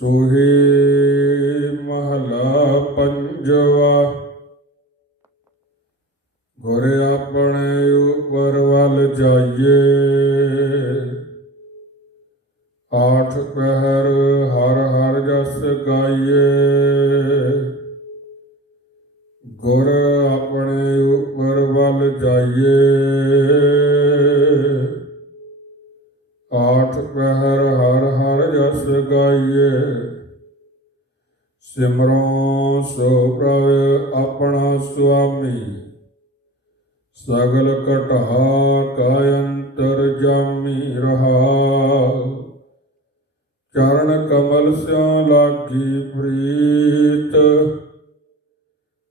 ਸੋਹੇ ਮਹਲਾ ਪੰਜਵਾ। ਗੁਰ ਆਪਣੇ ਉਪਰ ਵੱਲ ਜਾਈਏ। ਆਠ ਪਹਿਰ ਹਰ ਹਰ ਜਸ ਗਾਈਏ। ਗੁਰ ਆਪਣੇ ਉਪਰ ਵੱਲ ਜਾਈਏ। ਆਠ ਪਹਿਰ ਹਰ ਹਰ ਜਸ ਗਾਈਏ। ਸਿਮਰੋ ਸੋ ਪ੍ਰਭ ਆਪਣਾ ਸੁਆਮੀ। ਸਗਲ ਕਟਾ ਕਾਇੰਤਰ ਜਾਮੀ ਰਹਾ। ਚਰਨ ਕਮਲ ਸਿਉ ਲਾਗੀ ਪ੍ਰੀਤ।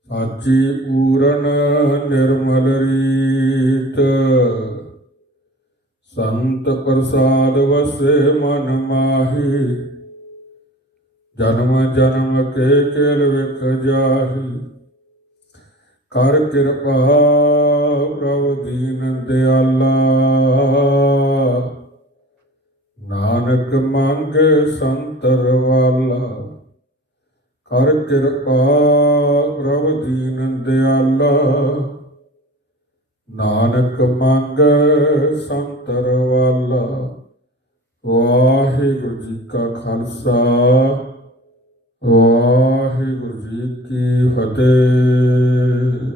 ਸਾਚੀ ਪੂਰਨ ਨਿਰਮਲ ਰੀਤ। ਸੰਤ ਪ੍ਰਸਾਦ ਵਸੇ ਮਨ ਮਾਹੀ। ਜਨਮ ਜਨਮ ਕੇ ਕੇਲ ਵਿਖ ਜਾਹੀ। ਕਰ ਕਿਰਪਾ ਪ੍ਰਭ ਦੀਨ ਦਿਆਲਾ। ਨਾਨਕ ਮੰਗੇ ਸੰਤਰ ਵਾਲਾ। ਕਰ ਕਿਰਪਾ ਨਾਨਕ ਮੰਗ ਸੰਤਰ ਵਾਲਾ ਵਾਹਿਗੁਰੂ ਜੀ ਕਾ ਖਾਲਸਾ ਵਾਹਿਗੁਰੂ ਜੀ ਕੀ ਫਤਿਹ।